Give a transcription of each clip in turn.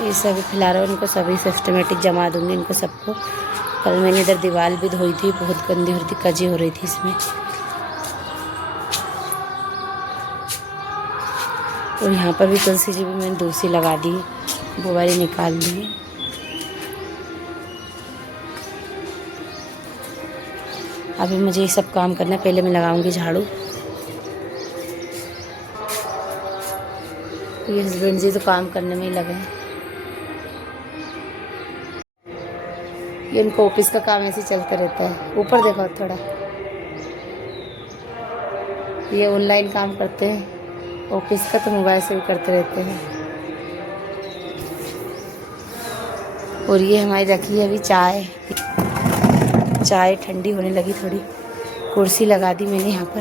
ये सभी खिला रहा हूँ इनको, सभी सिस्टमेटिक जमा दूँगी इनको सबको। कल मैंने इधर दीवार भी धोई थी, बहुत गंदी हो रही थी, कजी हो रही थी इसमें। और यहाँ पर भी तुलसी जी भी मैंने दूसरी लगा दी, वो वाली निकाल दी। अभी मुझे ये सब काम करना है, पहले मैं लगाऊंगी झाड़ू। ये हस्बैंड जी तो काम करने में ही लगे हैं। ये इनको ऑफिस का काम ऐसे चलता रहता है। ऊपर देखो थोड़ा, ये ऑनलाइन काम करते हैं, ऑफिस का तो मोबाइल से भी करते रहते हैं। और ये हमारी रखी है अभी चाय, चाय ठंडी होने लगी थोड़ी, कुर्सी लगा दी मैंने यहाँ पर।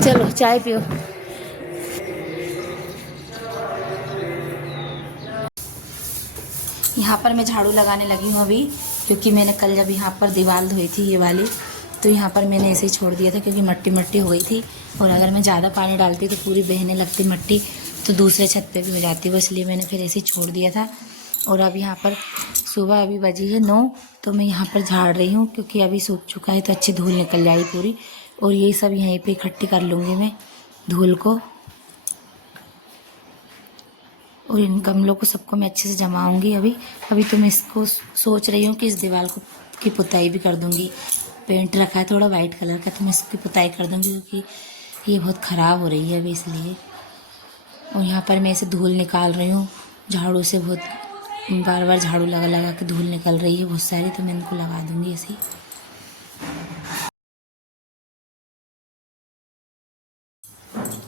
चलो चाय पियो। यहाँ पर मैं झाड़ू लगाने लगी हूँ अभी, क्योंकि मैंने कल जब यहाँ पर दीवार धोई थी ये वाली, तो यहाँ पर मैंने ऐसे ही छोड़ दिया था क्योंकि मट्टी मट्टी हो गई थी। और अगर मैं ज़्यादा पानी डालती तो पूरी बहने लगती मट्टी, तो दूसरे छत पे भी हो जाती वो, इसलिए मैंने फिर ऐसे ही छोड़ दिया था। और अब यहाँ पर सुबह अभी बजी है 9, तो मैं यहाँ पर झाड़ रही हूँ क्योंकि अभी सूख चुका है तो अच्छी धूल निकल जाएगी पूरी। और यही सब यहीं पे इकट्ठी कर लूँगी मैं धूल को। और इन गमलों को सबको मैं अच्छे से जमाऊँगी। अभी तो मैं इसको सोच रही हूँ कि इस दीवार को की पुताई भी कर दूँगी। पेंट रखा है थोड़ा वाइट कलर का, तो मैं इसकी पुताई कर दूँगी क्योंकि ये बहुत ख़राब हो रही है अभी, इसलिए। और यहाँ पर मैं इसे धूल निकाल रही हूँ झाड़ू से, बहुत बार बार झाड़ू लगा लगा के धूल निकल रही है बहुत सारी, तो मैं इनको लगा दूँगी ऐसे ही।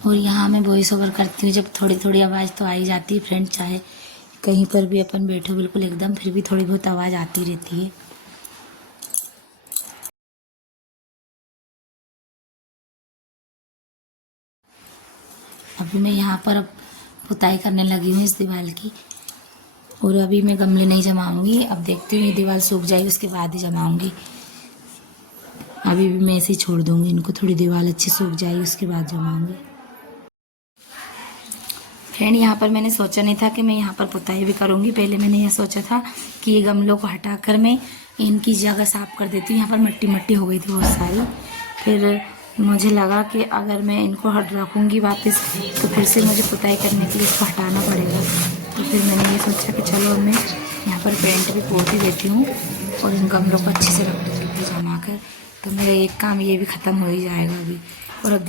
और यहाँ मैं वॉइस ओवर करती हूँ, जब थोड़ी थोड़ी आवाज़ तो आ ही जाती है फ्रेंड, चाहे कहीं पर भी अपन बैठो बिल्कुल एकदम, फिर भी थोड़ी बहुत आवाज़ आती रहती है। अभी मैं यहाँ पर अब पुताई करने लगी हूँ इस दीवार की। और अभी मैं गमले नहीं जमाऊँगी, अब देखती हूँ ये दीवार सूख जाएगी उसके बाद ही जमाऊँगी। अभी भी मैं ऐसे ही छोड़ दूँगी इनको, थोड़ी दीवार अच्छी सूख जाएगी उसके बाद जमाऊँगी। फ्रेंड यहाँ पर मैंने सोचा नहीं था कि मैं यहाँ पर पुताई भी करूँगी। पहले मैंने यह सोचा था कि ये गमलों को हटाकर मैं इनकी जगह साफ़ कर देती हूँ। यहाँ पर मट्टी मट्टी हो गई थी बहुत सारी, फिर मुझे लगा कि अगर मैं इनको हट रखूँगी वापस तो फिर से मुझे पुताई करने के लिए इसको हटाना पड़ेगा। तो फिर मैंने ये सोचा कि चलो मैं यहाँ पर पेंट भी पोत ही देती हूँ और इन गमलों को अच्छे से रख दूँगी जमा कर, तो मेरा एक काम ये भी ख़त्म हो ही जाएगा अभी। और अब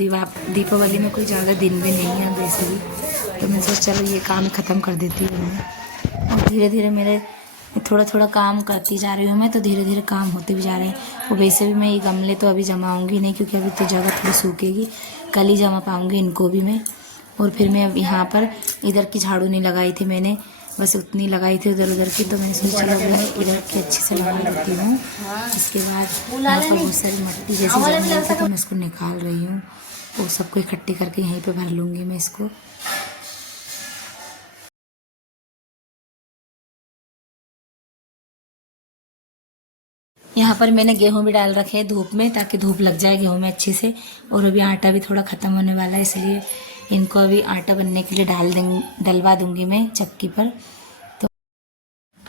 दीपावली में कोई ज़्यादा दिन भी नहीं है वैसे भी, तो मैं सोचा चलो ये काम ख़त्म कर देती हूँ मैं। और धीरे धीरे मेरे थोड़ा थोड़ा काम करती जा रही हूँ मैं, तो धीरे धीरे काम होते भी जा रहे हैं। और वैसे भी मैं ये गमले तो अभी जमाऊँगी नहीं क्योंकि अभी तो जगह थोड़ी सूखेगी, कल ही जमा पाऊँगी इनको भी मैं। और फिर मैं अब यहाँ पर इधर की झाड़ू नहीं लगाई थी मैंने, बस उतनी लगाई थी उधर उधर की, तो मैंने सोचा चलो मैं इधर की अच्छे से लगा देती हूँ। इसके बाद यहाँ पर बहुत सारी मट्टी जैसी जम गई थी तो मैं इसको निकाल रही हूँ, और सबको इकट्ठी करके यहीं पे भर लूँगी मैं इसको। यहाँ पर मैंने गेहूँ भी डाल रखे हैं धूप में, ताकि धूप लग जाए गेहूँ में अच्छे से। और अभी आटा भी थोड़ा ख़त्म होने वाला है, इसलिए इनको अभी आटा बनने के लिए डलवा दूँगी मैं चक्की पर। तो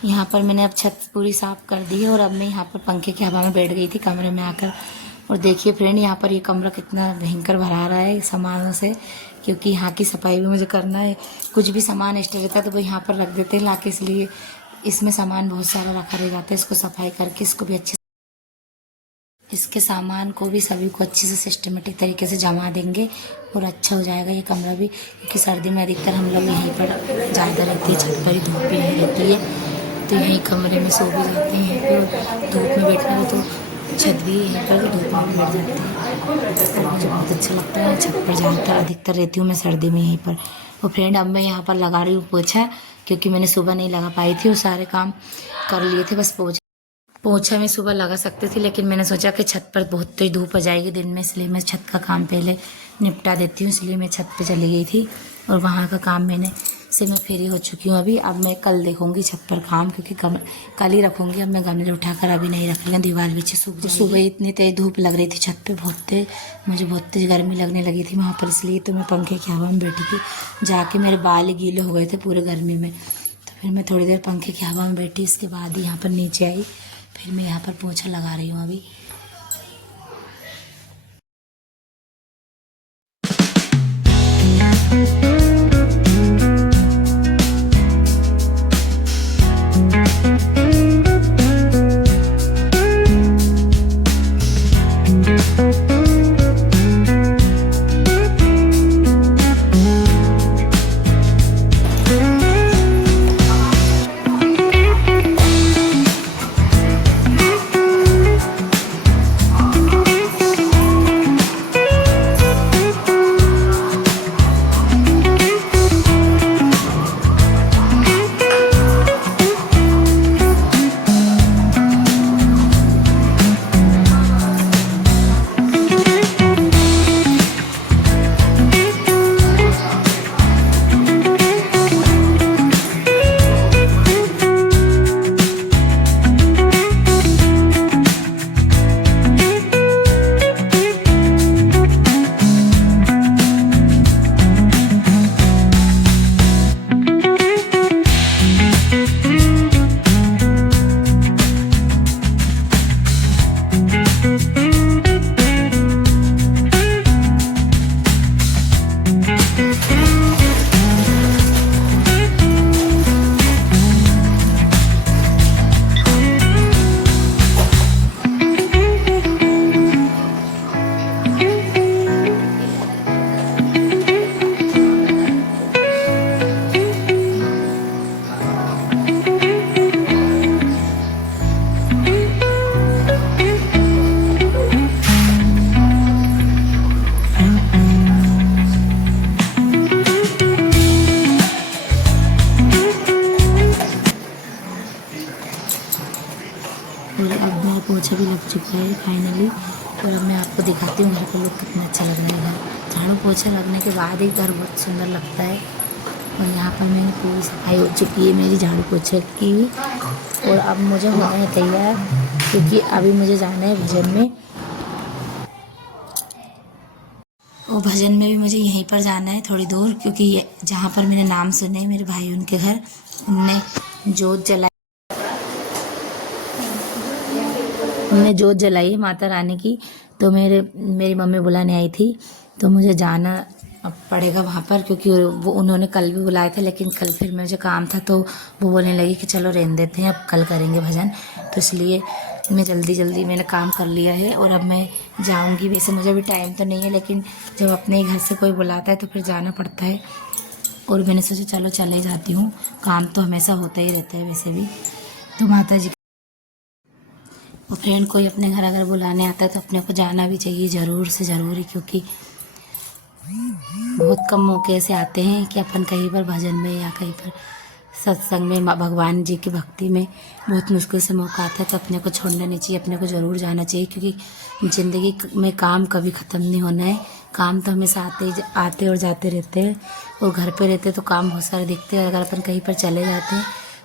यहाँ पर मैंने अब छत पूरी साफ़ कर दी है, और अब मैं यहाँ पर पंखे की हवा में बैठ गई थी कमरे में आकर। और देखिए फ्रेंड, यहाँ पर ये कमरा कितना भयंकर भरा रहा है सामानों से, क्योंकि यहाँ की सफाई भी मुझे करना है। कुछ भी सामान एक्स्ट्रा रहता है तो वो यहाँ पर रख देते हैं लाके, इसलिए इसमें सामान बहुत सारा रखा रह जाता है। इसको सफाई करके इसको भी अच्छे, इसके सामान को भी सभी को अच्छे से सिस्टमेटिक तरीके से जमा देंगे और अच्छा हो जाएगा ये कमरा भी। क्योंकि सर्दी में अधिकतर हम लोग यहीं पर ज़्यादा रहती है, छत पर ही धूप भी नहीं रहती है, तो यहीं कमरे में सो भी जाते हैं। और धूप में बैठने को तो छत भी यहीं पर धूप में भी बैठ जाते हैं, और मुझे बहुत अच्छा लगता है छत पर ज़्यादातर अधिकतर रहती हूँ मैं सर्दी में यहीं पर। और फ्रेंड अब मैं यहाँ पर लगा रही हूँ पोछा, क्योंकि मैंने सुबह नहीं लगा पाई थी, वो सारे काम कर लिए थे, बस पोछा मैं सुबह लगा सकती थी, लेकिन मैंने सोचा कि छत पर बहुत तेज धूप हो जाएगी दिन में, इसलिए मैं छत का काम पहले निपटा देती हूँ, इसलिए मैं छत पे चली गई थी और वहाँ का काम मैंने से मैं फ्री हो चुकी हूँ अभी। अब मैं कल देखूँगी छत पर काम, क्योंकि कल ही रखूँगी। अब मैं गमले उठाकर अभी नहीं रख रही हूँ, दीवार पीछे सूख। सुबह इतनी तेज धूप लग रही थी छत पे, बहुत तेज, मुझे बहुत तेज गर्मी लगने लगी थी वहाँ पर, इसलिए तो मैं पंखे की हवा में बैठी थी। जाके मेरे बाल गीले हो गए थे पूरे गर्मी में, तो फिर मैं थोड़ी देर पंखे की हवा में बैठी, इसके बाद ही यहाँ पर नीचे आई। फिर मैं यहाँ पर पोछा लगा रही हूँ अभी। और अब मेरा पोछा भी लग चुका है फाइनली। और अब मैं आपको दिखाती हूँ घर का लुक कितना अच्छा लग रहा है। घर झाड़ू पोछा लगने के बाद ही घर बहुत सुंदर लगता है। और यहाँ पर मेरी पूरी सफाई हो चुकी है मेरी झाड़ू पोछे की। और अब मुझे होना है तैयार, क्योंकि अभी मुझे जाना है भजन में। और भजन में भी मुझे यहीं पर जाना है थोड़ी दूर, क्योंकि जहाँ पर मैंने नाम सुने मेरे भाई उनके घर, उनने जोत जलाई है माता रानी की। तो मेरी मम्मी बुलाने आई थी, तो मुझे जाना अब पड़ेगा वहाँ पर, क्योंकि वो उन्होंने कल भी बुलाया था, लेकिन कल फिर मुझे काम था, तो वो बोलने लगी कि चलो रहने देते हैं, अब कल करेंगे भजन। तो इसलिए मैं जल्दी मैंने काम कर लिया है और अब मैं जाऊँगी। वैसे मुझे भी टाइम तो नहीं है, लेकिन जब अपने घर से कोई बुलाता है तो फिर जाना पड़ता है। और मैंने सोचा चलो चले जाती हूँ, काम तो हमेशा होता ही रहता है वैसे भी। तो माता जी और फ्रेंड कोई अपने घर अगर बुलाने आता है तो अपने को जाना भी चाहिए ज़रूर से ज़रूर ही, क्योंकि बहुत कम मौके ऐसे आते हैं कि अपन कहीं पर भजन में या कहीं पर सत्संग में भगवान जी की भक्ति में बहुत मुश्किल से मौका आता है, तो अपने को छोड़ना नहीं चाहिए, अपने को ज़रूर जाना चाहिए। क्योंकि ज़िंदगी में काम कभी ख़त्म नहीं होना है। काम तो हमेशा आते और जाते रहते हैं, और घर पे रहते तो काम बहुत सारे दिखते हैं। अगर अपन कहीं पर चले जाते हैं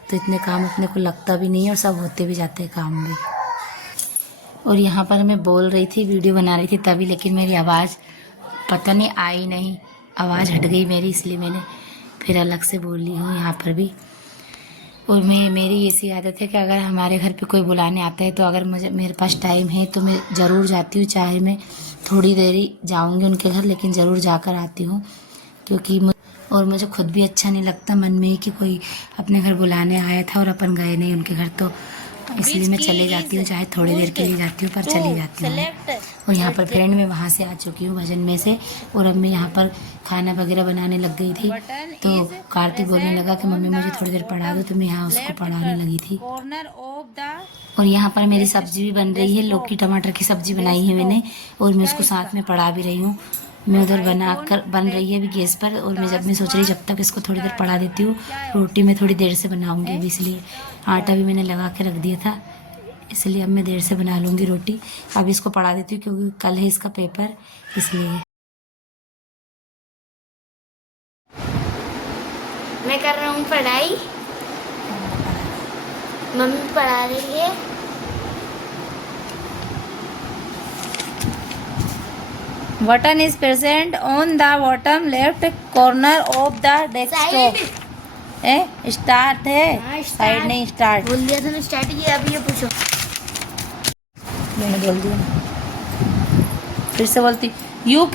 तो इतने काम अपने को लगता भी नहीं है, और सब होते भी जाते हैं काम भी। और यहाँ पर मैं बोल रही थी, वीडियो बना रही थी तभी, लेकिन मेरी आवाज़ पता नहीं आई नहीं, आवाज़ हट गई मेरी, इसलिए मैंने फिर अलग से बोल ली हूँ यहाँ पर भी। और मेरी ऐसी आदत है कि अगर हमारे घर पे कोई बुलाने आता है तो अगर मेरे पास टाइम है तो मैं ज़रूर जाती हूँ, चाहे मैं थोड़ी देर ही जाऊँगी उनके घर, लेकिन ज़रूर जाकर आती हूँ। क्योंकि और मुझे खुद भी अच्छा नहीं लगता मन में ही कि कोई अपने घर बुलाने आया था और अपन गए नहीं उनके घर, तो इसलिए मैं चले जाती हूँ, चाहे थोड़ी देर के लिए जाती हूँ पर चली जाती हूँ। और यहाँ पर फ्रेंड मैं वहाँ से आ चुकी हूँ भजन में से, और अब मैं यहाँ पर खाना वगैरह बनाने लग गई थी। तो कार्तिक बोलने लगा कि मम्मी मुझे थोड़ी देर पढ़ा दो, तो मैं यहाँ उसको पढ़ाने लगी थी। और यहाँ पर मेरी सब्जी भी बन रही है, लौकी टमाटर की सब्जी बनाई है मैंने, और मैं उसको साथ में पढ़ा भी रही हूँ। मैं उधर बन रही है अभी गैस पर, और मैं सोच रही जब तक इसको थोड़ी देर पढ़ा देती हूँ। रोटी मैं थोड़ी देर से बनाऊँगी अभी, इसलिए आटा भी मैंने लगा के रख दिया था, इसलिए अब मैं देर से बना लूँगी रोटी। अब इसको पढ़ा देती हूँ क्योंकि कल है इसका पेपर, इसलिए। मैं कर रहा हूँ पढ़ाई, मम्मी पढ़ा रही है। Button is present on the bottom left corner of the desktop. Start है, हाँ, साइड नहीं, स्टार्ट बोल दिया था मैं, स्टार्ट किया। अभी ये पूछो। मैंने बोल दिया, फिर से बोलती। You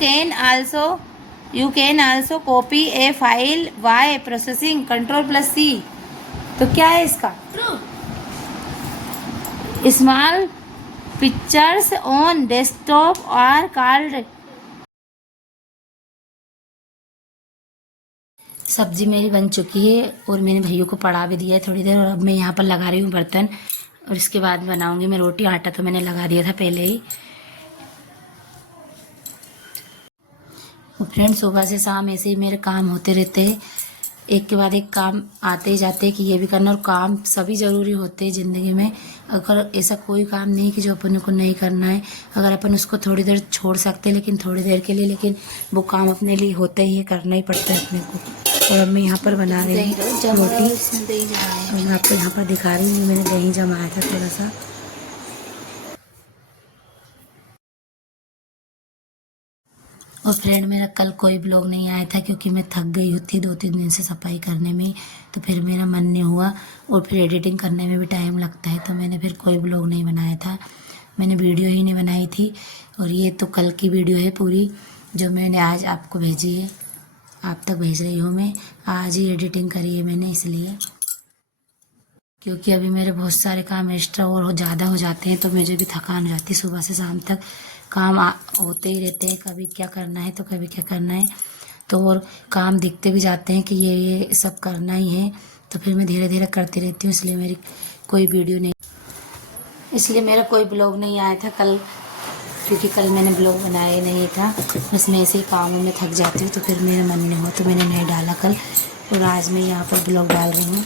can also copy a file by processing control C. तो क्या है इसका? Small pictures on desktop are called. सब्जी मेरी बन चुकी है और मैंने भैया को पढ़ा भी दिया है थोड़ी देर, और अब मैं यहाँ पर लगा रही हूँ बर्तन, और इसके बाद बनाऊंगी मैं रोटी। आटा तो मैंने लगा दिया था पहले ही। फ्रेंड्स, सुबह से शाम ऐसे ही मेरे काम होते रहते हैं, एक के बाद एक काम आते ही जाते हैं कि ये भी करना, और काम सभी ज़रूरी होते हैं ज़िंदगी में। अगर ऐसा कोई काम नहीं कि जो अपन को नहीं करना है, अगर अपन उसको थोड़ी देर छोड़ सकते हैं, लेकिन थोड़ी देर के लिए, लेकिन वो काम अपने लिए होता ही है, करना ही पड़ता है अपने को। और अब मैं यहाँ पर बना रही हूँ रोटी, और मैं आपको यहाँ पर दिखा रही हूँ, मैंने दही जमाया था थोड़ा सा। और फ्रेंड, मेरा कल कोई ब्लॉग नहीं आया था क्योंकि मैं थक गई थी 2-3 दिन से सफाई करने में, तो फिर मेरा मन नहीं हुआ, और फिर एडिटिंग करने में भी टाइम लगता है, तो मैंने फिर कोई ब्लॉग नहीं बनाया था, मैंने वीडियो ही नहीं बनाई थी। और ये तो कल की वीडियो है पूरी, जो मैंने आज आपको भेजी है, आप तक भेज रही हूँ मैं। आज ही एडिटिंग करी है मैंने, इसलिए क्योंकि अभी मेरे बहुत सारे काम एक्स्ट्रा और ज़्यादा हो जाते हैं, तो मुझे भी थकान हो जाती है। सुबह से शाम तक काम होते ही रहते हैं, कभी क्या करना है तो कभी क्या करना है, तो और काम दिखते भी जाते हैं कि ये सब करना ही है, तो फिर मैं धीरे धीरे करती रहती हूँ, इसलिए मेरी कोई वीडियो नहीं, इसलिए मेरा कोई ब्लॉग नहीं आया था कल, क्योंकि कल मैंने ब्लॉग बनाया ही नहीं था। बस मैं ऐसे ही कामों में थक जाती हूँ, तो फिर मेरा मन नहीं हुआ, तो मैंने नहीं डाला कल, और आज मैं यहाँ पर ब्लॉग डाल रही हूँ।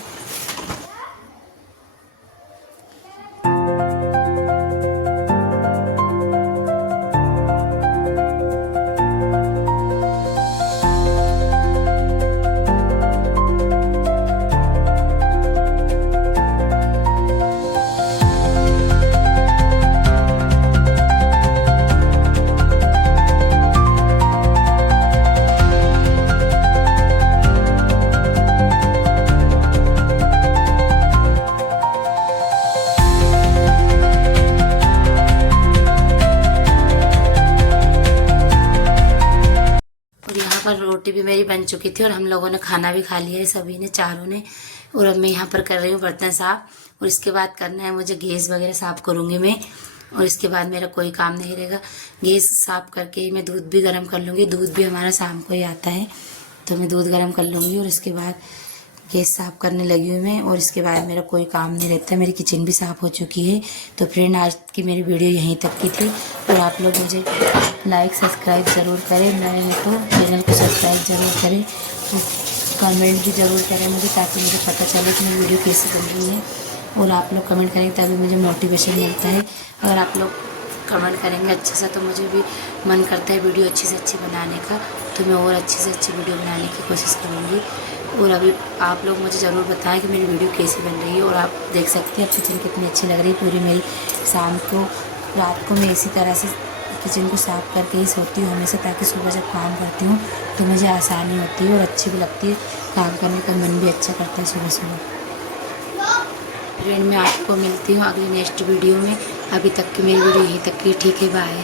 पर रोटी भी मेरी बन चुकी थी, और हम लोगों ने खाना भी खा लिया है, सभी ने, चारों ने। और अब मैं यहाँ पर कर रही हूँ बर्तन साफ, और इसके बाद करना है मुझे गैस वगैरह साफ करूँगी मैं, और इसके बाद मेरा कोई काम नहीं रहेगा। गैस साफ करके ही मैं दूध भी गर्म कर लूँगी, दूध भी हमारा शाम को ही आता है, तो मैं दूध गर्म कर लूँगी, और इसके बाद गैस साफ़ करने लगी हूँ मैं, और इसके बाद मेरा कोई काम नहीं रहता। मेरी किचन भी साफ़ हो चुकी है। तो फ्रेंड, आज की मेरी वीडियो यहीं तक की थी, और आप लोग मुझे लाइक सब्सक्राइब ज़रूर करें, नए हैं तो चैनल को सब्सक्राइब ज़रूर करें, तो कमेंट भी ज़रूर करें मुझे, ताकि मुझे पता चले कि मेरी वीडियो कैसी बन रही है, और आप लोग कमेंट करेंगे तभी मुझे मोटिवेशन मिलता है। अगर आप लोग कमेंट करेंगे अच्छे से, तो मुझे भी मन करता है वीडियो अच्छी से अच्छी बनाने का, तो मैं और अच्छी से अच्छी वीडियो बनाने की कोशिश करूँगी। और अभी आप लोग मुझे ज़रूर बताएं कि मेरी वीडियो कैसी बन रही है। और आप देख सकते हैं किचन कितनी अच्छी लग रही है पूरी मेरी। शाम को, रात को मैं इसी तरह से किचन को साफ़ करके ही सोती हूँ हमेशा, ताकि सुबह जब काम करती हूँ तो मुझे आसानी होती है और अच्छी भी लगती है, काम करने का मन भी अच्छा करता है सुबह सुबह। फ्रेंड, मैं आपको मिलती हूँ अगली नेक्स्ट वीडियो में। अभी तक की मेरी वीडियो यहीं तक की, ठीक है, बाय।